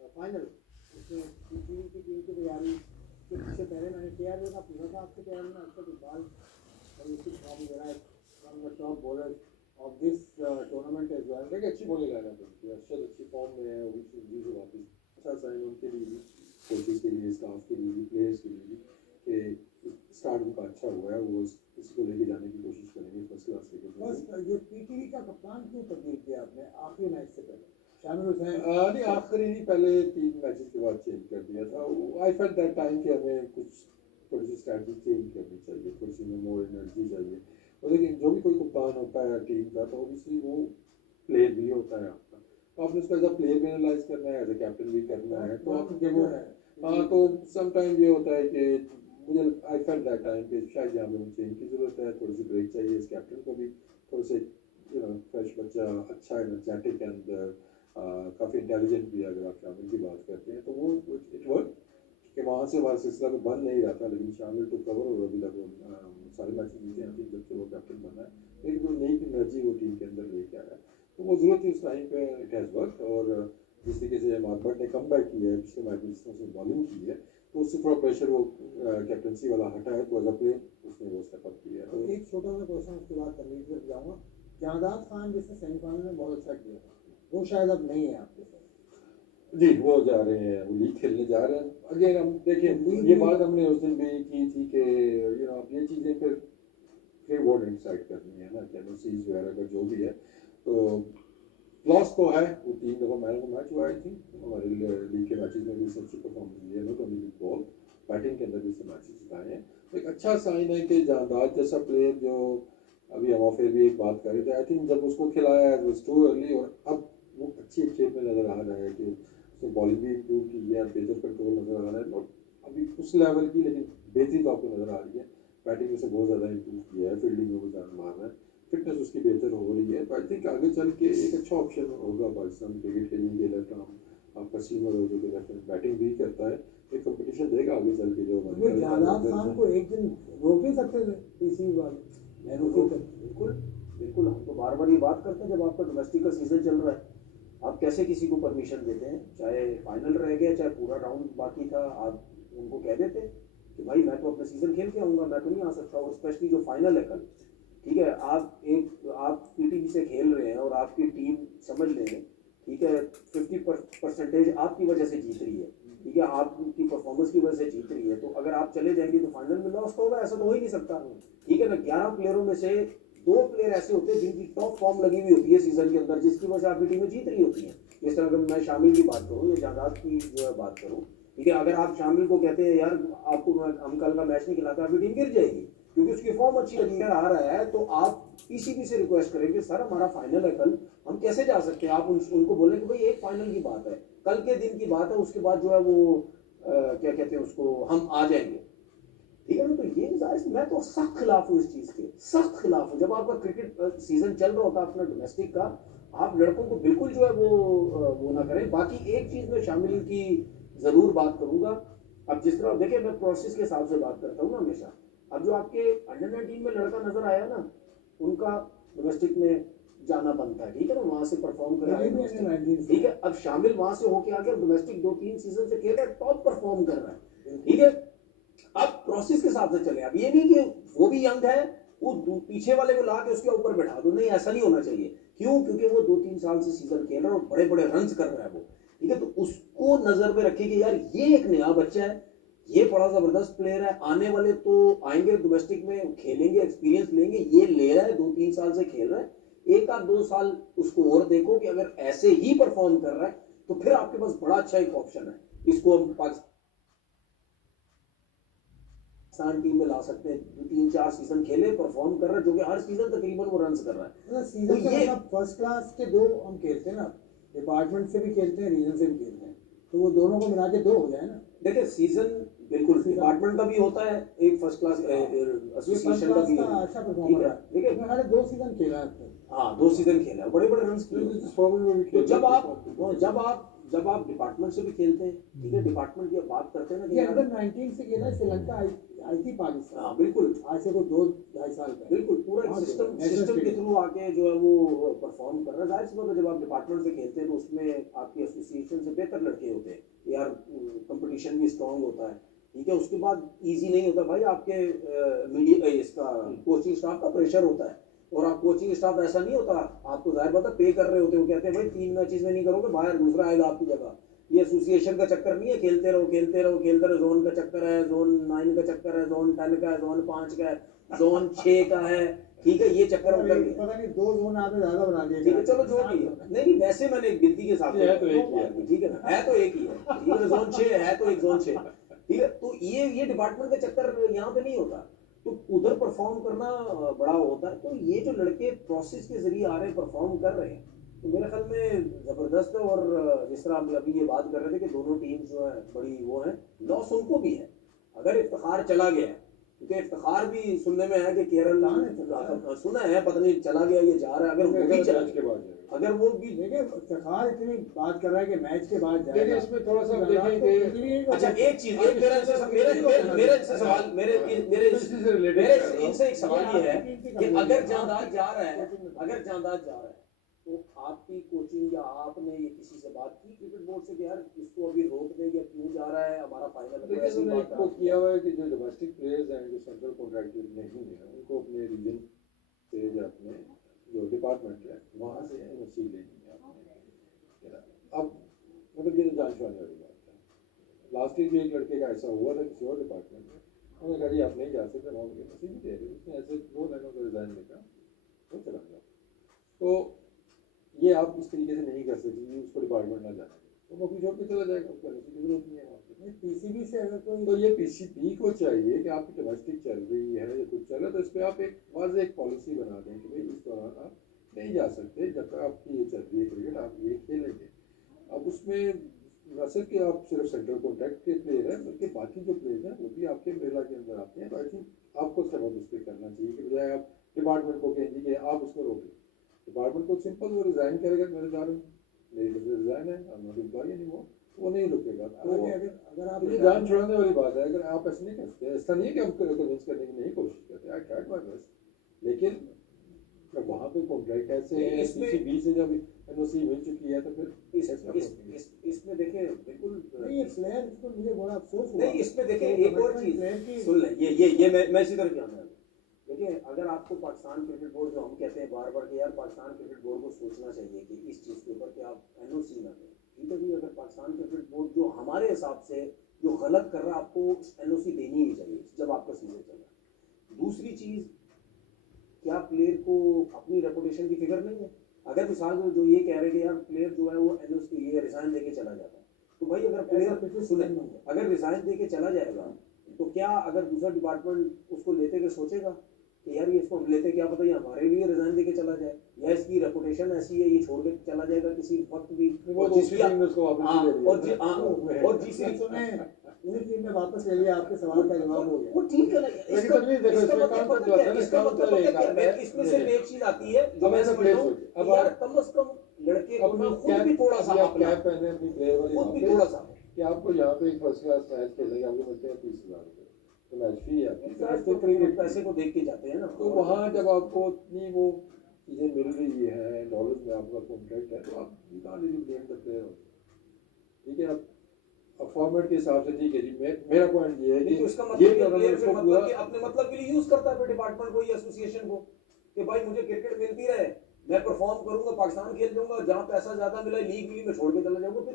Final उसमें PCB की team की तैयारी के पीछे पहले मैंने किया देखा पूरा था आपकी तैयारी में अक्षर इकबाल और उसकी फॉर्म दे रहा है one of the top bowler of this tournament as well. देखिए अच्छी बॉलिंग लाइनअप है, अक्षर अच्छी फॉर्म में है, वो भी से वापस अच्छा साइन उनके लिए भी, कोचेस के लिए, स्टाफ के लिए भी, प्लेयर्स के लिए भी कि स्टार्ट उनका अच्छा हुआ है, वो इसी को लेके जाने की कोशिश करेंगे फर्स्ट क्लास क्रिकेट में। बस ये पीटीवी का कप्तान क्यों तब्दील किया आपने आखिरी मैच से पहले? शामिल हुसैन नहीं आखिरी नहीं, पहले 3 मैचेस के बाद चेंज कर दिया था। आई फेल्ट दैट टाइम कि हमें कुछ थोड़ी सी स्ट्रैटेजी चेंज करनी चाहिए, थोड़ी सी में मोर एनर्जी चाहिए। और लेकिन जो भी कोई कप्तान होता है टीम का तो ऑब्वियसली वो प्लेयर भी होता है आपका, तो आपने उसका एज अ प्लेयर भी एनालाइज करना है, एज अ कैप्टन भी करना है। तो आप जब वो हाँ तो समटाइम ये होता है कि मुझे आई फेल्ट दैट टाइम कि शायद यहाँ पे मुझे चेंज की ज़रूरत है, थोड़ी सी ब्रेक चाहिए इस कैप्टन को भी, थोड़े से फ्रेश बच्चा, अच्छा एनर्जेटिक एंड काफ़ी इंटेलिजेंट भी है अगर आप शामिल की बात करते हैं तो वो इट वर्क कि वहाँ से हमारा सिलसिला तो बंद नहीं रहा था, लेकिन शामिल तो कवर हो अभी तक सारे मैच जीते हैं जब से वो कैप्टन बना है, लेकिन जो नई एनर्जी वो टीम के अंदर लेके आया तो वो जरूरत थी उस टाइम पे, इट हैज़ वर्क। और जिस तरीके से मार्बट ने कम बैक किया है पिछले मैच में, जिस तरह से बॉलिंग की है तो उससे थोड़ा प्रेशर वो कैप्टनसी वाला हटा है, तो एज अ प्लेयर उसने वो स्टेप अप किया है। एक छोटा सा क्वेश्चन उसके बाद तमीज पर जाऊँगा। जादाद खान जिसने सेमीफाइनल में बहुत अच्छा किया वो शायद अब नहीं है आपके साथ। जी वो जा रहे हैं, वो लीग खेलने जा रहे हैं। अगेन हम देखिए ये बात हमने उस दिन भी की थी कि अब ये चीज़ें फिर वो डिसाइड करनी है ना, कैमोसीज वगैरह का जो भी है। तो लॉस तो है, वो 3 दफ़ा मैन ऑफ द मैच हुआ आई थिंक हमारे लीग के मैचेस में भी इससे अच्छी परफॉर्मेंस दी है, not only with ball, batting के अंदर भी इससे मैचेस जिताए हैं। तो एक अच्छा साइन है कि जांदाद जैसा प्लेयर जो अभी हम फिर भी एक बात कर रहे थे, आई थिंक जब उसको खिलाया इट वाज टू अर्ली, और अब वो अच्छी शेप में नज़र आ रहा है कि उसने बॉलिंग भी इम्प्रूव की है, बेहतर कंट्रोल नज़र आ रहा है, नॉट अभी उस लेवल की लेकिन बेहतरी तो आपको नज़र आ रही है। बैटिंग में से बहुत ज़्यादा इम्प्रूव किया है, फील्डिंग में वो जान मार रहा है, फिटनेस उसकी बेहतर हो रही है, तो आई थिंक आगे चल के एक अच्छा ऑप्शन होगा पाकिस्तान क्रिकेट खेलने के लेफ्ट आर्म आपका सीमर हो, जो कि लेफ्ट बैटिंग भी करता है, एक कंपटीशन देगा आगे चल के जो जादाद खान को एक दिन रोक नहीं सकते थे पीसीबी वाले? मैं बिल्कुल बिल्कुल, हम तो बार बार ये बात करते हैं, जब आपका डोमेस्टिक का सीजन चल रहा है आप कैसे किसी को परमिशन देते हैं, चाहे फाइनल रह गया चाहे पूरा राउंड बाकी था, आप उनको कह देते कि भाई मैं तो अपना सीजन खेल के आऊँगा, मैं तो नहीं आ सकता। और स्पेशली जो फाइनल है कल, ठीक है, आप पीटीवी से खेल रहे हैं और आपकी टीम समझ लें, ठीक है, 50% आपकी वजह से जीत रही है, ठीक है, आपकी परफॉर्मेंस की वजह से जीत रही है, तो अगर आप चले जाएंगे तो फाइनल में लॉस तो होगा, ऐसा तो हो ही नहीं सकता, ठीक है ना। 11 प्लेयरों में से 2 प्लेयर ऐसे होते हैं जिनकी टॉप फॉर्म लगी हुई होती है सीजन के अंदर, जिसकी वजह से आपकी टीमें जीत रही होती है। इस तरह अगर मैं शामिल की बात करूँ या जादाद की जो है बात करूँ, ठीक है, अगर आप शामिल को कहते हैं यार आपको हम कल का मैच नहीं खिलाते, आपकी टीम गिर जाएगी क्योंकि उसकी फॉर्म अच्छी लगी आ रहा है, तो आप पीसीबी से रिक्वेस्ट करेंगे सर हमारा फाइनल है कल, हम कैसे जा सकते हैं। आप उनको बोलें कि भाई एक फाइनल की बात है, कल के दिन की बात है, उसके बाद जो है वो क्या कहते हैं उसको, हम आ जाएंगे, ठीक है ना। तो ये मैं तो सख्त खिलाफ हूँ इस चीज़ के, सख्त खिलाफ हूँ। जब आपका क्रिकेट सीजन चल रहा होता है अपना डोमेस्टिक का, आप लड़कों को बिल्कुल जो है वो ना करें। बाकी एक चीज़ में शामिल की ज़रूर बात करूँगा, अब जिस तरह देखिए मैं प्रोसेस के हिसाब से बात करता हूँ ना हमेशा। अब जो आपके अंडर-19 में लड़का नजर आया ना, उनका डोमेस्टिक में जाना बनता है, ठीक है ना, वहां से परफॉर्म कर रहा है, ठीक है। अब शामिल वहां से होके आके डोमेस्टिक 2-3 सीजन से खेल रहा है, टॉप परफॉर्म कर रहा है, ठीक है। अब प्रोसेस के हिसाब से चले, अब ये नहीं कि वो भी यंग है वो पीछे वाले को ला के उसके ऊपर बैठा दो, नहीं ऐसा नहीं होना चाहिए। क्यों? क्योंकि वो 2-3 साल से सीजन खेल रहा है और बड़े बड़े रन कर रहा है वो, ठीक है। तो उसको नजर में रखिए कि यार ये एक नया बच्चा है, ये बड़ा जबरदस्त प्लेयर है, आने वाले तो आएंगे डोमेस्टिक में खेलेंगे, एक्सपीरियंस लेंगे, ये ले रहा है 2-3 साल से खेल रहा है, 1-2 साल उसको और देखो कि अगर ऐसे ही परफॉर्म कर रहा है तो फिर आपके पास बड़ा अच्छा एक ऑप्शन है, इसको हम पाकिस्तान टीम में ला सकते हैं। 3-4 सीजन खेले, परफॉर्म कर रहा है, जो कि हर सीजन तकरीबन वो रन कर रहा है। सीजन तो ये फर्स्ट क्लास के 2 हम खेलते हैं ना, डिपार्टमेंट से भी खेलते हैं, रीजन से भी खेलते हैं, तो वो दोनों को मिला के 2 हो जाए ना। देखिए सीजन बिल्कुल डिपार्टमेंट का भी होता है, एक फर्स्ट क्लास एसोसिएशन का भी है, अच्छा परफॉर्मर है। देखिए मैंने 2 सीजन खेला है, हाँ 2 सीजन खेला है, बड़े बड़े रन किए। तो जब आप जब आप डिपार्टमेंट से भी खेलते हैं, ठीक है, डिपार्टमेंट की आप बात करते हैं ना कि ये यार, अंडर 19 से खेला श्रीलंका आई थी पाकिस्तान। हाँ बिल्कुल आज से कोई 2-2.5 साल पहले। बिल्कुल, पूरा एक हाँ, सिस्टम नेशनल सिस्टम के स्टेडियम। थ्रू आके जो है वो परफॉर्म कर रहा है। जाहिर सी बात है, जब आप डिपार्टमेंट से खेलते हैं तो उसमें आपकी एसोसिएशन से बेहतर लड़के होते हैं यार, कंपटीशन भी स्ट्रांग होता है, ठीक है। उसके बाद इजी नहीं होता भाई, आपके मीडिया इसका कोचिंग स्टाफ का प्रेशर होता है, और आप कोचिंग स्टाफ ऐसा नहीं होता, आपको जाहिर बात है पे कर रहे होते हो, कहते हैं भाई 3 मैचेस में नहीं करोगे बाहर दूसरा आएगा आपकी जगह। ये एसोसिएशन का चक्कर नहीं है, खेलते रहो खेलते रहो खेलते रहो, जोन का चक्कर है, जोन 9 का चक्कर है, जोन 10 का है, जोन 5 का है, जोन 6 का है, ठीक है, ये चक्कर उक्कर नहीं है। पता नहीं 2 जोन आपने ज्यादा बना दिए। ठीक है, चलो जो भी है, नहीं नहीं, वैसे मैंने एक गिनती के हिसाब से है तो एक ही है। ठीक है ना, है तो एक ही है, ठीक है, जोन 6 है तो एक जोन 6, ठीक है। तो ये डिपार्टमेंट का चक्कर यहाँ पे नहीं होता, तो उधर परफॉर्म करना बड़ा होता है। तो ये जो लड़के प्रोसेस के जरिए आ रहे हैं, परफॉर्म कर रहे हैं, तो मेरे ख्याल में जबरदस्त है। और जिस तरह हम अभी ये बात कर रहे थे कि दोनों टीम जो है बड़ी वो है, लॉस उनको भी है अगर इफ्तिखार चला गया, क्योंकि इफ्तिखार भी सुनने में है कि केरल सुना है, पता नहीं चला गया ये जा रहा है, अगर वो भी चला मैच के बाद जाएगा। अगर वो भी देखिए इफ्तिखार इतनी बात कर रहा है कि मैच के बाद देखिए जाएगा। इसमें थोड़ा सा देखेंगे। अच्छा एक चीज, एक मेरे इनसे सवाल मेरे इनसे एक सवाल ये है कि अगर जांदाज जा रहा है, अगर जांदाज जा रहा है, तो आपकी कोचिंग या आपने ये किसी से बात की क्रिकेट बोर्ड से कि यार इसको अभी रोक दें या क्यों जा रहा है, हमारा फाइनल देखिए उन्होंने एक को किया हुआ है कि जो डोमेस्टिक प्लेयर्स हैं, जो सेंट्रल कॉन्ट्रैक्टेड नहीं है, उनको अपने रीजन से या अपने जो डिपार्टमेंट है वहाँ से एनओसी लेनी है आपने। अब मतलब ये तो जान छुड़ाने वाली बात है। लास्ट ईयर भी एक लड़के का ऐसा हुआ था किसी और डिपार्टमेंट में, उन्होंने कहा जी आप नहीं जा सकते, वहाँ मुझे एनओसी भी दे रहे, उसने ऐसे 2 लाइनों का रिजाइन देकर वो चला गया। तो ये आप इस तरीके से नहीं कर सकते कि उसको डिपार्टमेंट ना जाने, तो वो कुछ और पे चला जाएगा, उसको एनओसी की जरूरत नहीं है वहाँ पे। पीसीबी से अगर कोई तो ये पीसीबी को चाहिए कि आपकी डोमेस्टिक चल रही है या कुछ चल रहा है, तो इस पर आप एक वाज़ेह एक पॉलिसी बना दें कि भाई इस दौरान आप नहीं जा सकते, जब तक आपकी ये चल रही है क्रिकेट आप ये खेलेंगे। अब उसमें न सिर्फ कि आप सिर्फ सेंट्रल कॉन्ट्रैक्ट के प्लेयर हैं, बल्कि बाकी जो प्लेयर हैं वो भी आपके अम्ब्रेला के अंदर आते हैं। तो आई थिंक आपको सबक उस पर करना चाहिए कि बजाय आप डिपार्टमेंट को कहेंगे कि आप उसको रोकें, डिपार्टमेंट को सिंपल वो रिज़ाइन करेगा, मेरे जा रहे हैं मेरी तरफ से रिज़ाइन है, I am not employ anymore, वो नहीं रुकेगा। तो अगर आप ये जान छुड़ाने वाली बात है। अगर आप ऐसे नहीं करते, ऐसा नहीं है कि हम कन्विंस करने की नहीं कोशिश करते, आई ट्राइड माय बेस्ट, लेकिन जब वहाँ पे कॉन्ट्रैक्ट ऐसे है, पीसीबी से जब एनओसी मिल चुकी है, तो फिर इसमें देखिए बिल्कुल नहीं, प्लेयर इसको मुझे बड़ा अफसोस हुआ। नहीं, इसमें देखिए एक और चीज सुन लें, ये मैं इसी तरफ जाना है। देखिए अगर आपको पाकिस्तान क्रिकेट बोर्ड, जो हम कहते हैं बार बार कि यार पाकिस्तान क्रिकेट बोर्ड को सोचना चाहिए कि इस चीज़ के ऊपर कि आप एनओसी ना दें, ठीक है जी। अगर पाकिस्तान क्रिकेट बोर्ड जो हमारे हिसाब से जो गलत कर रहा है, आपको एनओसी देनी ही चाहिए जब आपका सीजन चल रहा है। दूसरी चीज़, क्या प्लेयर को अपनी रेपुटेशन की फिक्र नहीं है? अगर मिसाल जो ये कह रहे हैं कि यार प्लेयर जो है वो एनओसी ये रिजाइन देके चला जाता है, तो भाई अगर प्लेयर सुने, अगर रिजाइन देके चला जाएगा, तो क्या अगर दूसरा डिपार्टमेंट उसको लेते हुए सोचेगा कि यार ये इसको हम लेते, क्या पता ये हमारे लिए रिजाइन देके चला जाए, या इसकी रेपुटेशन ऐसी है ये छोड़ के चला जाएगा किसी वक्त भी, और जिसकी और जिसकी सुने इन्हीं टीम में वापस ले लिया, आपके सवाल का जवाब हो गया। वो ठीक है ना, इसका मतलब इसमें सिर्फ एक चीज आती है जो मैं समझता हूँ, यार कम से कम लड़के को ना खुद भी थोड़ा सा कैप पहने अपनी प्लेयर वाली, खुद भी थोड़ा सा कि आपको यहाँ पे एक फर्स्ट क्लास मैच खेलने आपको मिलते हैं 30,000 रुपये, तो मैच फी है, पैसे को देख के जाते हैं ना। तो वहाँ जब आपको इतनी वो चीज़ें मिल रही है, डॉलर्स में आपका कॉन्ट्रैक्ट है, तो आप you can't really blame the player, ठीक है। अब फॉर्मेट के हिसाब से ठीक है जी, मेरा पॉइंट ये है कि इसका मतलब कि अपने मतलब के लिए यूज करता है डिपार्टमेंट को या एसोसिएशन को कि भाई मुझे क्रिकेट मिलती रहे, मैं परफॉर्म करूंगा, पाकिस्तान खेल जाऊंगा, जहां पैसा ज्यादा मिला लीग में छोड़ के चला जाऊंगा, फिर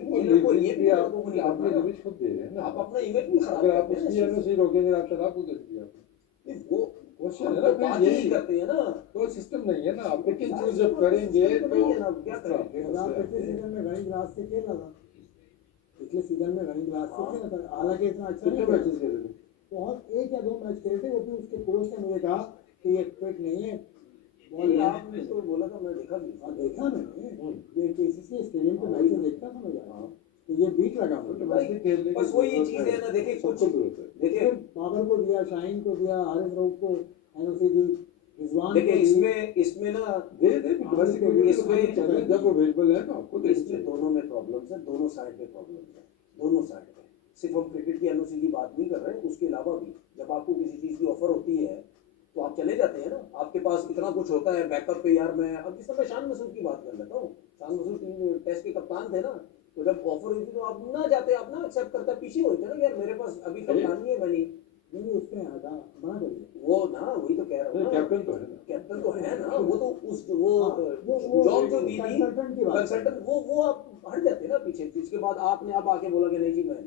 ये भी आपने इमेज खुद दे रहे हैं ना, आप अपना इमेज भी खराब अगर आप उसकी एनओसी रोकेंगे आप शराब को दे दिया आपने, वो क्वेश्चन है ना, फिर यही करते हैं ना, तो सिस्टम नहीं है ना। आप पिक एंड चूज जब करेंगे तो क्या करेंगे। पिछले सीजन में गणी ग्लास से खेल रहा था, पिछले सीजन में गणी ग्लास से खेला था, हालांकि इतना अच्छा नहीं मैचेस खेले थे, बहुत 1 या 2 मैच खेले थे, वो भी उसके कोच ने मुझे कहा कि ये फिट नहीं है। आपने तो बोला था, मैं देखा भी देखा मैंने, ये केसीसी स्टेडियम पे मैच देखता था मैं जाना, तो ये बीट लगा मुझे। बस वो ये चीज है ना, देखिए कुछ देखिए बाबर को दिया, शाहीन को दिया, आरिफ रऊफ को एनओसी दी, रिजवान देखिए इसमें ना दे इसमें जब अवेलेबल है तो आपको इसमें दोनों दोनों में प्रॉब्लम्स है, दोनों साइड पे प्रॉब्लम्स है, दोनों साइड पे। सिर्फ हम क्रिकेट की एनओसी की बात नहीं कर रहे, उसके अलावा भी जब आपको किसी चीज़ की ऑफर होती है तो आप चले जाते हैं ना, आपके पास इतना कुछ होता है बैकअप पे। यार मैं अब इस समय शान मसूद की बात कर लेता हूँ, शान मसूद टीम टेस्ट के कप्तान थे ना, तो जब ऑफर हुई थी तो आप ना जाते, आप ना एक्सेप्ट करते, पीछे होते ना, यार मेरे पास अभी कप्तानी है, मैं नहीं उसमें आधा मना करिए। वो ना, वही तो कह रहा हूँ ना, कैप्टन तो है ना, कैप्टन तो है ना, वो तो उस वो वो जॉब जो दी थी कंसल्टेंट की बात कंसल्टेंट, वो आप हट जाते ना पीछे, इसके बाद आपने आप आके बोला कि नहीं जी मैं,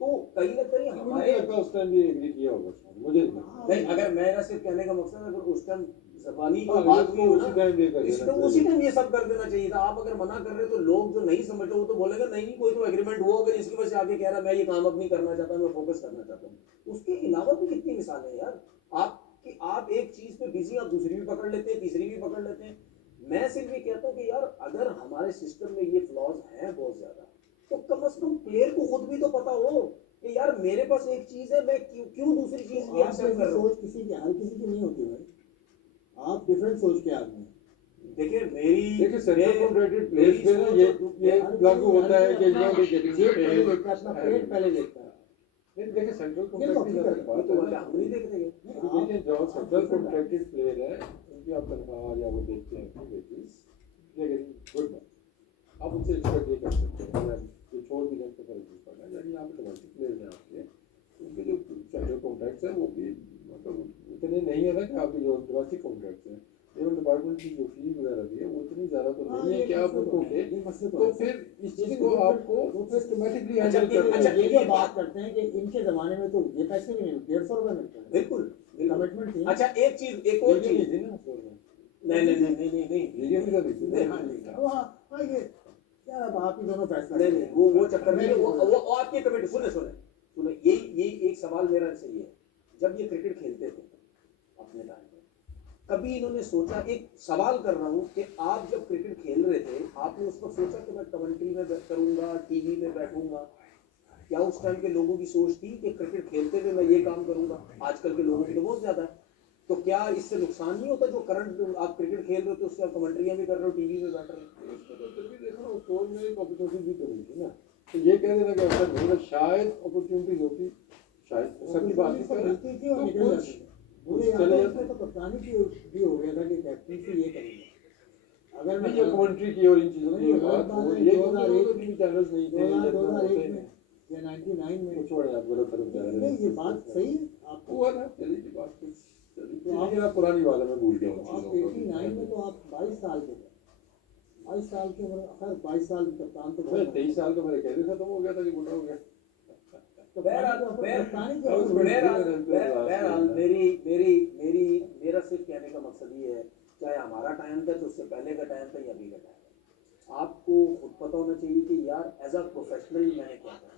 तो कहीं ना कहीं मुझे हमारे लगता है उस टाइम भी एग्री किया होगा शायद, मुझे नहीं लगता। नहीं, अगर मेरा सिर्फ कहने का मकसद है, अगर उस टाइम जबानी हाँ, बात इसको हुई हो उसी टाइम ये कर ना, देना इसको चाहिए। उसी टाइम ये सब कर देना चाहिए था। आप अगर मना कर रहे हो तो लोग जो नहीं समझ रहे वो तो बोलेंगे नहीं नहीं, कोई तो एग्रीमेंट हुआ होगा इसकी वजह से आगे कह रहा मैं ये काम अब नहीं करना चाहता, मैं फोकस करना चाहता हूँ। उसके अलावा भी कितनी मिसालें हैं यार, आप एक चीज पे बिजी, आप दूसरी भी पकड़ लेते हैं, तीसरी भी पकड़ लेते हैं। मैं सिर्फ ये कहता हूँ कि यार अगर हमारे सिस्टम में ये फ्लॉज हैं बहुत ज्यादा, तो कम से कम प्लेयर को खुद भी तो पता हो कि यार मेरे पास एक चीज है, मैं क्यों दूसरी चीज भी एक्सेप्ट कर रहा हूँ। सोच किसी की, हर किसी की नहीं होती भाई, आप डिफरेंट सोच के आदमी हैं। देखिए देखिए सेंट्रल कॉन्ट्रैक्टेड प्लेयर्स पे ना ये लागू होता है कि इन्होंने गेटिंग जेब पहले पेड, देखता है, अपना पेट पहले देखता है। नहीं देखिए सेंट्रल ये तो कॉन्ट्रैक्ट की हकीकत है। बात तो है वाले ना, हम नहीं देखते हैं। तो देखिए जो सेंट्रल कॉन्ट्रैक्टेड प्लेयर है उनकी आप तनख्वाह या वो देखते हैं कि wages they getting good money, आप उनसे एक्सपेक्ट ये कर सकते हैं अगर ये छोड़ भी दें तो फर्क नहीं पड़ना। यानी यहाँ पे डोमेस्टिक प्लेयर्स हैं आपके, उनके जो सेंट्रल कॉन्ट्रैक्ट्स हैं वो भी मतलब इतने नहीं है ना कि आपके जो डोमेस्टिक कॉन्ट्रैक्ट्स हैं, एवं डिपार्टमेंट की जो फी वगैरह भी है वो इतनी ज़्यादा तो नहीं है कि आप उनको दे, तो फिर इस चीज़ को आपको सिस्टमेटिकली हैंडल करना अच्छा, है। ये जो बात करते हैं कि इनके जमाने में तो ये पैसे भी नहीं, 150 रुपए मिलते हैं। बिल्कुल कमिटमेंट थी। अच्छा एक चीज, एक और ये चीज, नहीं थी ना सर में, नहीं नहीं नहीं नहीं नहीं नहीं ये भी तो नहीं नहीं, थी। हाँ नहीं था। हाँ ये क्या, अब आप ही दोनों फैसला नहीं करें। नहीं, वो चक्कर नहीं है, वो आपकी कमेटी। सुने सुने सुने, यही एक सवाल मेरा इनसे ये है, जब ये क्रिकेट खेलते थे अपने टाइम में, कभी इन्होंने सोचा, एक सवाल कर रहा हूँ कि आप जब क्रिकेट खेल रहे थे आपने उस वक्त सोचा कि मैं कमेंट्री में करूंगा, टीवी में बैठूंगा? क्या उस टाइम के लोगों की सोच थी कि क्रिकेट खेलते हुए मैं ये काम करूंगा? आजकल के लोगों की तो बहुत ज्यादा है। तो क्या इससे नुकसान नहीं होता जो करंट आप क्रिकेट खेल रहे हो तो उससे आप कमेंट्रियां भी कर रहे हो, टीवी में बैठ रहे हो? उसमें तो फिर भी देखो उस दौर में एक अपॉर्चुनिटी भी तो नहीं थी ना, तो ये कह देना कि ऐसा नहीं है, शायद अपॉर्चुनिटीज होती, शायद ऐसा की बात नहीं कर रहे, मिलती थी और तो निकल कुछ जाती थी। मुझे कुछ याद चले है जाते उसमें तो कप्तानी की भी हो गया था कि कैप्टन से ये करेंगे। अगर मैं नहीं, जो कमेंट्री की और इन चीज़ों की नहीं, बात बात हो, है, ये 2001 तो टीवी चैनल्स नहीं थे, ये इतना होते 2001 ही में या 99 में, छोड़े आप गलत तरफ जा रहे नहीं हैं। ये बात सही है आपको। हुआ ना, चली की बात कुछ चली तो लेकिन आप पुरानी बात है, मैं भूल गया उन आप चीज़ों को। 89 में तो आप 22 साल के थे, 22 साल के उम्र, खैर 22 साल कप्तान तो मैं 23 साल का मेरे कैरियर खत्म हो गया था कि बुढ़ा हो गया। तो बहरहाल मेरा सिर्फ कहने का मकसद ये है, चाहे हमारा टाइम था, तो उससे पहले का टाइम था या अभी का टाइम है, आपको खुद पता होना चाहिए कि यार एज अ प्रोफेशनल मैंने क्या करना है।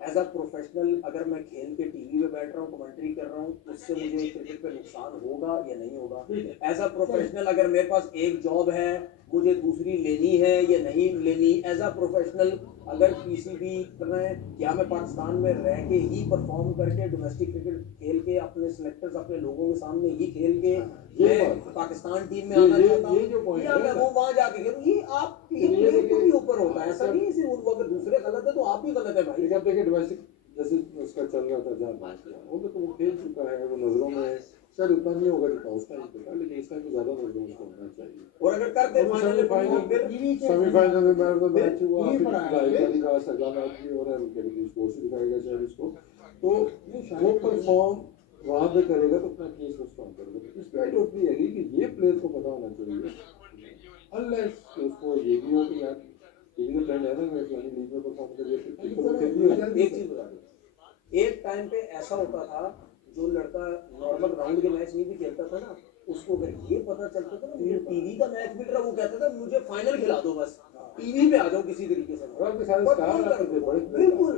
एज अ प्रोफेशनल अगर मैं खेल के टीवी में बैठ रहा हूँ, कमेंट्री कर रहा हूँ, उससे मुझे क्रिकेट पे नुकसान होगा या नहीं होगा? एज अ प्रोफेशनल अगर मेरे पास एक जॉब है, मुझे दूसरी लेनी है या नहीं लेनी? एज अ प्रोफेशनल अगर पीसीबी करना है, क्या मैं पाकिस्तान में रह के ही परफॉर्म करके डोमेस्टिक क्रिकेट खेल के अपने सिलेक्टर्स अपने लोगों के सामने ही खेल के मैं पाकिस्तान टीम में आना चाहता हूँ, या मैं वो वहां जाके खेलूं? ये आपके प्लेयर के भी ऊपर होता है, ऐसा नहीं है सिर्फ उनको, अगर दूसरे गलत है तो आप भी गलत है भाई। लेकिन अब देखिए डोमेस्टिक जैसे उसका चल रहा था जहाँ मैच का, वो तो वो खेल चुका है, वो नजरों में शायद उतना नहीं होगा जितना उस टाइम पे था, लेकिन इस टाइम पे ज्यादा नजरों में होना चाहिए। और अगर कर दे सेमीफाइनल में मैन ऑफ द मैच हुआ, फिर लाइव का सगला मैच भी हो रहा है, उनके लिए स्पोर्ट्स दिखाएगा शायद इसको, तो वो परफॉर्म वहाँ पे करेगा तो अपना केस वो स्ट्रॉन्ग करेगा। इस पे टोटली है कि ये प्लेयर को पता होना चाहिए, अनलेस उसको ये भी हो कि यार टीवी का ट्रेंड है ना, मैं फलानी लीग में परफॉर्म करिए फिर एक चीज बता दूं, एक टाइम पे ऐसा होता था, जो लड़का नॉर्मल राउंड के मैच नहीं भी खेलता था ना, उसको अगर ये पता चलता था ना मुझे टीवी का मैच मिल रहा, वो कहता था मुझे फाइनल खिला दो, बस टीवी पे आ जाओ किसी तरीके से। और आपके सारे स्टार आते थे, बड़े बिल्कुल।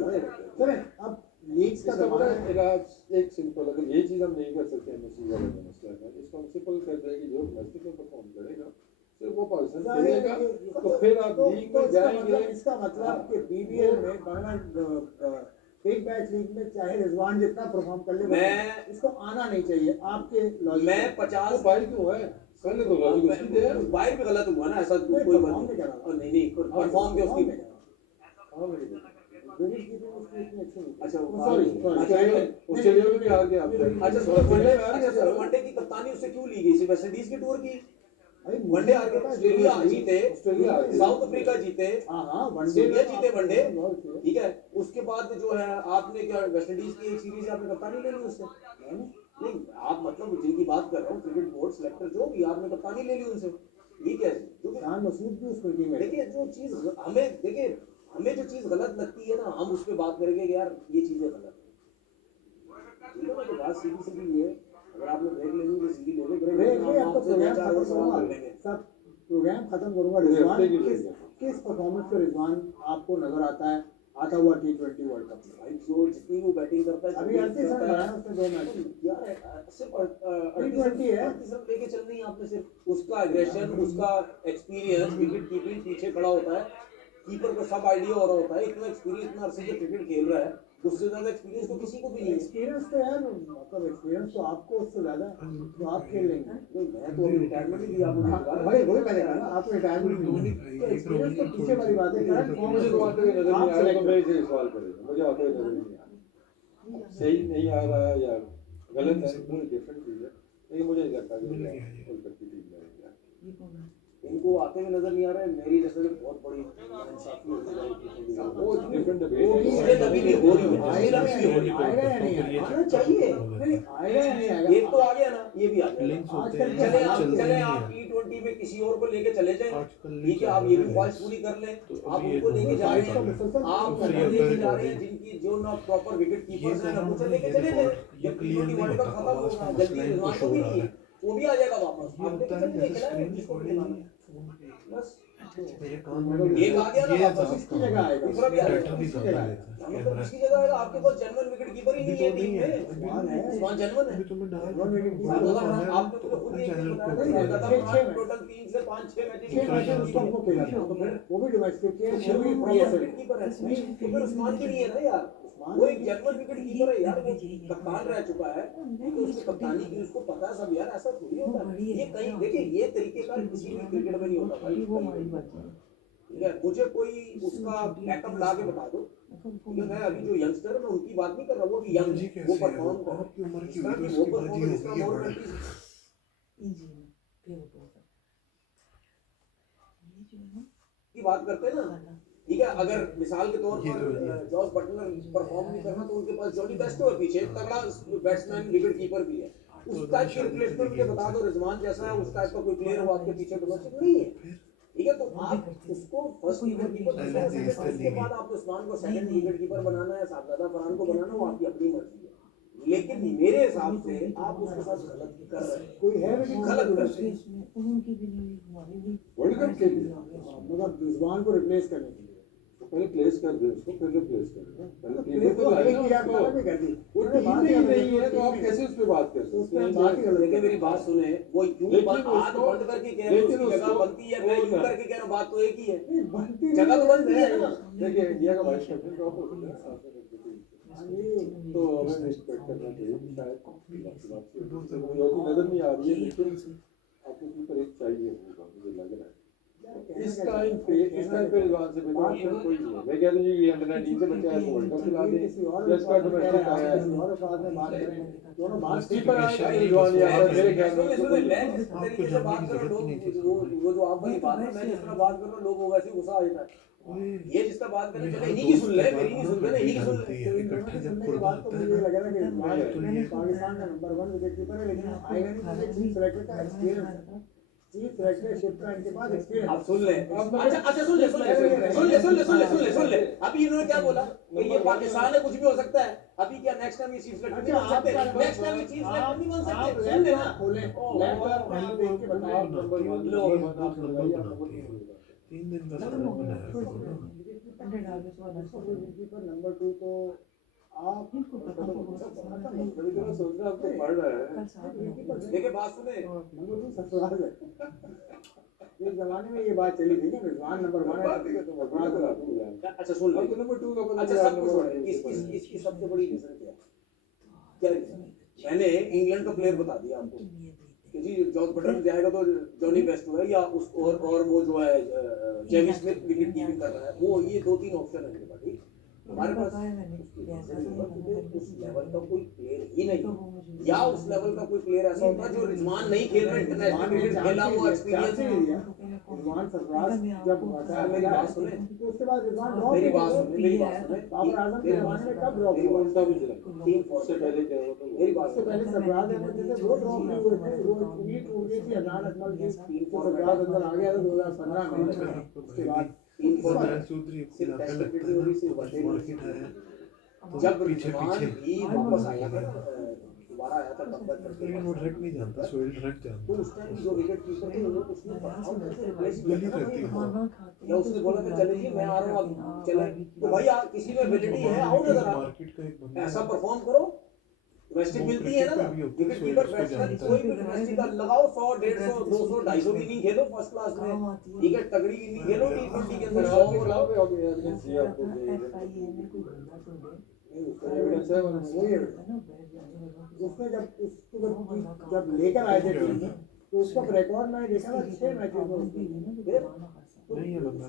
चले अब लीग्स का इसका बड़ा जमाना है। एक सिंपल, अगर ये चीज़ हम नहीं कर सकते एमएससी वाले का मसला है, इसको हम सिंपल कर दें कि जो डोमेस्टिक में परफॉर्म करेगा सिर्फ वो पाकिस्तान खेलेगा, तो फिर आप लीग में जाएंगे। इसका मतलब कि बीबीएल में बांग्ला बिग बैच लीग में चाहे रिजवान जितना परफॉर्म कर ले, मैं इसको आना नहीं चाहिए आपके लॉजिक। मैं वो 50 बाहर क्यों है, कर ले तो लॉजिक उसकी दे। बाहर भी गलत हुआ ना, ऐसा कोई बात नहीं। नहीं नहीं, परफॉर्म के उसकी इतनी अच्छी नहीं। अच्छा, सॉरी ऑस्ट्रेलिया में भी आ गया आप। अच्छा सुनो, वनडे की कप्तानी उससे क्यों ली गई थी? वेस्ट इंडीज की टूर की वनडे हार के ऑस्ट्रेलिया जीते, साउथ अफ्रीका जीते, ऑस्ट्रेलिया जीते वनडे, ठीक है। उसके बाद जो है आपने क्या वेस्ट इंडीज की एक सीरीज आपने कप्तानी ले ली उससे? नहीं, आप मतलब जिनकी बात कर रहा हूँ क्रिकेट बोर्ड सेलेक्टर जो भी, आपने कप्तानी ले ली उनसे, ये कैसे? जो मसूद भी उसको टीम में। देखिए जो चीज हमें, देखिए हमें जो चीज गलत लगती है ना, हम उस पर बात करेंगे कि यार ये चीजें गलत है, ठीक है ना। तो बात सीधी सीधी है, अगर आपने ब्रेक लेनी है तो सीधी ले लो, ब्रेक आपका प्रोग्राम खत्म करूंगा, सब प्रोग्राम खत्म करूंगा। रिजवान किस परफॉर्मेंस पे रिजवान आपको नजर आता है आता हुआ T20 वर्ल्ड कप में? भाई जो जितनी वो बैटिंग करता है, अभी 38 रन बनाया उसने 2 मैच। यार सिर्फ 38 है, 38 रन लेके चलनी है आपने। सिर्फ उसका एग्रेशन, उसका एक्सपीरियंस, विकेट कीपिंग पीछे खड़ा होता है, कीपर को सब आइडिया हो रहा होता है, इतना एक्सपीरियंस, इतना अरसे से क्रिकेट खेल रहा है, उससे ज्यादा एक्सपीरियंस तो किसी को भी नहीं है। एक्सपीरियंस तो यार, मतलब एक्सपीरियंस तो आपको उससे ज्यादा तो आप खेल लेंगे। मैं तो अभी रिटायरमेंट ही लिया, वही मैंने कहा ना, आप रिटायरमेंट एक्सपीरियंस तो पीछे वाली बात है। करंट फॉर्म मुझे तो आते हुए नजर नहीं आ रहा, तो मेरे से सवाल करेगा, मुझे आते हुए नजर नहीं आ रहा, सही नहीं आ रहा है या गलत है, कोई डिफरेंट चीज है, लेकिन मुझे नहीं लगता कि कोलकाता की टीम में इनको आते हुए नजर नहीं आ रहा है। मेरी नजर में बहुत बड़ी नाइंसाफी हो रही है, वो डिफरेंट डिबेट मुझे कभी नहीं हो रही है, आएगा या नहीं आएगा? आना चाहिए। आएगा या नहीं आएगा? एक तो आ गया ना, ये भी आ गया। चले आप T20 में किसी और को लेके चले जाए, ठीक है, आप ये भी ख्वाहिश पूरी कर लें, आप उनको लेके जा रहे हैं, आप उनको लेके जा रहे हैं जिनकी जो ना प्रॉपर विकेट कीपर्स हैं, उनको लेके चले जाए। जब T20 वर्ल्ड कप खत्म होगा, जल्दी रिजवान को भी नहीं है, वो भी आ जाएगा वापस, आप लेके चले जाए, जिसको भी खिलाना है। बस एक आ गया ना वापस, इसकी जगह आएगा, दूसरा भी आ जाएगा। इसकी जगह आएगा। मतलब इसकी जगह आएगा। आपके पास जेन्युइन विकेट कीपर ही नहीं है टीम में, उस्मान जेन्युइन है। आपने तो खुद एक दिन बताया था, टोटल 3 से 5-6 मैच उसको हमको खेला था, तो फिर वो भी डोमेस्टिक है, वो भी विकेट कीपर है, तो फिर उस्मान की नहीं है ना यार, वो एक जेन्युइन विकेट कीपर है यार, वो कप्तान रह चुका है, तो उसको कप्तानी की उसको पता है सब यार, ऐसा थोड़ी होता है। ये कहीं देखिए, ये तरीके का किसी भी क्रिकेट में नहीं होता भाई, ठीक है। मुझे कोई उसका बैकअप ला के बता दो, क्योंकि मैं अभी जो यंगस्टर है मैं उनकी बात नहीं कर रहा, वो भी यंग, वो परफॉर्म कर, आपकी उम्र की इसका वजह भी से वो उसकी परफॉर्म, बाजी इसका होगी मोर की बात करते हैं ना, ठीक है। अगर मिसाल के तौर पर जॉस बटलर परफॉर्म नहीं करना, तो उनके पास जॉनी बेस्टो है पीछे, तगड़ा बैट्समैन विकेट कीपर भी है, उस टाइप की रिप्लेसमेंट मुझे बता दो। रिजवान जैसा है उस टाइप का कोई प्लेयर हो आपके पीछे, डोमेस्टिक नहीं है, ठीक है। तो आप उसको फर्स्ट विकेट कीपर, उसके बाद आप उस्मान को सेकंड विकेट कीपर बनाना है, साहबजादा फरहान को बनाना, वो आपकी अपनी मर्जी है, लेकिन मेरे हिसाब से आप उसके साथ गलत कर रहे हैं। कोई है भी गलत कर रहे हैं। वर्ल्ड कप के लिए मतलब रिजवान को रिप्लेस करने के लिए पहले प्लेस कर दे उसको, फिर रिप्लेस कर दे, पहले प्लेस तो आगे की यार उसको। भी कर दी। वो टीम में ही नहीं है, तो आप कैसे उस पर बात कर तो उस सकते पे हैं? बात ही गलत देखिए मेरी बात सुने, वो यूं लेकिन हाथ उसको- बंद करके कह रहे हैं लेकिन उसकी जगह उसको- बनती है, मैं यूं करके कह रहा हूं, बात तो एक ही है, नहीं, बनती जगह तो नहीं बनती है ना। देखिए इंडिया का वाइस कैप्टन ड्रॉप हो गया तो हमें रिस्पेक्ट करना चाहिए, शायद होती नजर नहीं आ रही है, लेकिन आपको कीपर एक चाहिए होगा, मुझे लग रहा है इस टाइम पे रिजवान से बेहतर ऑप्शन कोई नहीं है। मैं कहता हूँ ये अंडर 19 से बच्चा है, वर्ल्ड कप खिला दे, जिसका डोमेस्टिक आया है, और बाद में बात करेंगे, दोनों बात कीपर आएगा रिजवान या मेरे ख्याल में सुने, मैं जिस तरीके से बात कर रहा हूं, वो जो आप वाली बात है, मैं जिस तरह बात कर रहा हूं, लोग वो वैसे गुस्सा आ जाता है। ये जिस तरह बात करें, चले इन्हीं की सुन ले, मेरी नहीं सुनते ना, इन्हीं की सुन ले। सुनने के बाद तो मुझे लगा ना कि पाकिस्तान का नंबर 1 विकेट कीपर है, लेकिन आएगा नहीं, चीफ सेलेक्टर का एक्सपीरियंस, चीफ सेलेक्टरशिप का इनके पास एक्सपीरियंस। आप सुन ले, अच्छा सुन ले, अभी इन्होंने क्या बोला कि ये पाकिस्तान है, कुछ भी हो सकता है। अभी क्या नेक्स्ट टाइम ये चीफ सेलेक्टर नहीं बन सकते? नेक्स्ट टाइम ये चीफ सेलेक्टर नहीं बन सकते? सुन ले ना, खोले लैपटॉप देख के बताओ नंबर 3 दिन का समय बनाया कीपर नंबर 2 तो आप कभी कभी सोच रहा हूँ आपको पढ़ रहा है। देखिए बात सुने, नंबर 2 ससुराल है। इस जमाने में ये बात चली थी ना, रिजवान नंबर 1 बात ही करता हूँ, बात कराता हूँ यार। अच्छा सुन ले, अब तो नंबर 2 का पता अच्छा सब कुछ हो रहा है, इसकी सबसे बड़ी रीजन क्या है? क्या रीजन? मैंने इंग्लैंड का प्लेयर बता दिया आपको कि जी जॉर्ज बटलर जाएगा तो जॉनी बेस्टो है, या उस और वो जो है जेमी स्मिथ विकेट कीपिंग कर रहा है, वो ये 2-3 ऑप्शन है मेरे पास, ठीक। हमारे पास उस लेवल का कोई प्लेयर ही नहीं, या उस लेवल का कोई प्लेयर ऐसा होता जो रिजवान नहीं खेल रहा, इंटरनेशनल क्रिकेट खेला, वो एक्सपीरियंस रिजवान सरफराज जब मेरी बात सुने, तो उसके बाद रिजवान ड्रॉप मेरी बात सुने, मेरी बात सुने, बाबर आजम के जमाने में कब ड्रॉप मेरी हुआ? बात उल्टा भी चला टीम उससे पहले क्या हुआ था मेरी बात उससे सुने, पहले सरफराज अहमद जैसे वो ड्रॉप नहीं हुए थे, वो उम्मीद टूट गई थी अजान अजमल की, तो सरफराज अंदर आ गया था 2015 में, उसके बाद टीम तो फॉर्मेट नया चौधरी अपनी सिर्फ टेस्ट लगता क्रिकेट है होगी, ना सिर्फ कुछ वनडे मार्केट है तो जब पीछे रिजवान पीछे भी वापस आया था ना, दोबारा आया था कमबैक करके, लेकिन वो डायरेक्ट नहीं जानता सोहेल डायरेक्ट तो जानता उस टाइम जो विकेट कीपर थे वो उसने परफॉर्म करके रिप्लेस किया गली था ना रहती है भाई। हाँ। या उसने बोला कि चले जी मैं आ रहा हूँ, अब चले तो भाई आप किसी में एबिलिटी है आओ ना जरा, मार्केट का एक बंदा ऐसा परफॉर्म करो, डोमेस्टिक वो मिलती है ना, क्रिकेट में भी होता है, विकेट सोहेल कीपर उसको बैट्समैन जानता कोई है। भी डोमेस्टिक का लगाओ 100 150 200 250 की नहीं खेलो फर्स्ट क्लास में, विकेट तगड़ी की नहीं खेलो T20 के अंदर 100 को लाओ। एविडेंस दिया आपको एविडेंस है वही है। उसने जब लेकर आए थे टीम में, तो उसका रिकॉर्ड मैंने देखा था 6 मैचेस में उसने, नहीं है बंदा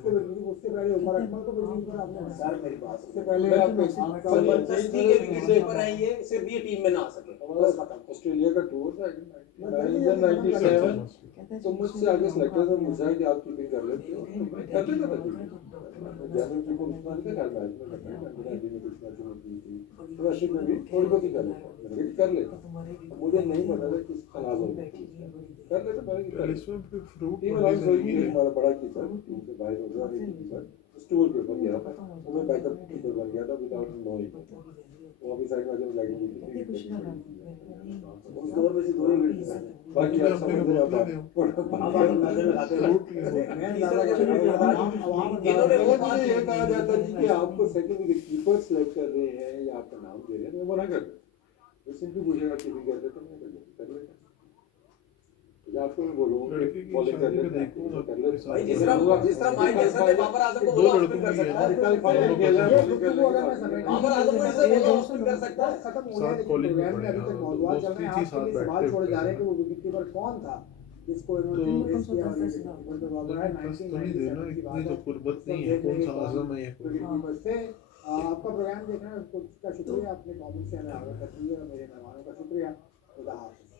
उससे पहले उमर अकमल को भी टीम पर आपने बनाया। सर मेरी बात उससे सुनो, पहले आपका जबरदस्ती के विकेट कीपर हैं ये, सिर्फ ये टीम में ना आ सके बस खत्म। ऑस्ट्रेलिया का टूर था 97 तो मुझसे आगे सिलेक्टर ने पूछा कि आप कीपिंग कर लेते हो, मैं कर लेता था कीपिंग, जनरल कीपर उसमें नहीं था, मैच में करता है मैंने में कुछ मैचों में की थी, तो वैसे मैं भी थोड़ी बहुत ही कर लेता, मैंने कहा कर लेता, मुझे नहीं पता था किस खराब हो कर लेता, मैंने कर लेता। इसमें भी फ्रूट टीम अलाउंस हुई थी, हमारा बड़ा कीपर टीम से बाहर हो गया, कीपर स्टूल पे बन गया था, वो मैं बैकअप कीपर बन गया था विदाउट नोइंग, वो अभी साइड में जब जाके उस दौर में से दो ही विकेट थे। बाकी आप समझ रहे हो अब आप अंदाजा लगाते हो मैं अंदाजा कर रहा हूँ, आवाम इन्होंने वो बात मुझे ये कहा जाता है कि आपको सेकंड विकेट कीपर सेलेक्ट कर रहे हैं या आपका नाम दे रहे हैं, मैं मना कर दूं, वो सिंपली पूछेगा कीपिंग कर लेते मैं कर लेता, या आपको मैं बोलूँ लड़के की बॉलिंग कर शादी में लेता देखूंगा कर लेता भाई जिस तरह माइक जैसा ने बाबर आजम को दो बोला लड़कों स्पिन कर की सकता है। है, कल फाइनल खेला ये बॉलिंग गुफ्तगू अगर मैं समेट बाबर आजम को इससे बोला स्पिन कर सकता है। खत्म हो गया, साथ लेकिन कॉलिंग में प्रोग्राम में अभी पड़े, तक हाँ, मौजूद चल रहे हैं, दोस्ती थी, आपके लिए साथ सवाल बैठते छोड़े जा रहे हैं कि थे। वो विकेट कीपर कौन था जिसको इन्होंने तो रिप्लेस किया, और ये विकेट कीपर तो बाबर है बस तो नहीं देना, 1997 की इतनी बात तो है। कुर्बत सब नहीं है, देख कौन लेंगे सा कौन आजम है या कोई विकेट कीपर से। आपका प्रोग्राम देखना उसका शुक्रिया, अपने कमेंट से हमें आगाह कर दीजिए, और मेरे मेहमानों का शुक्रिया। खुदा हाफिज़।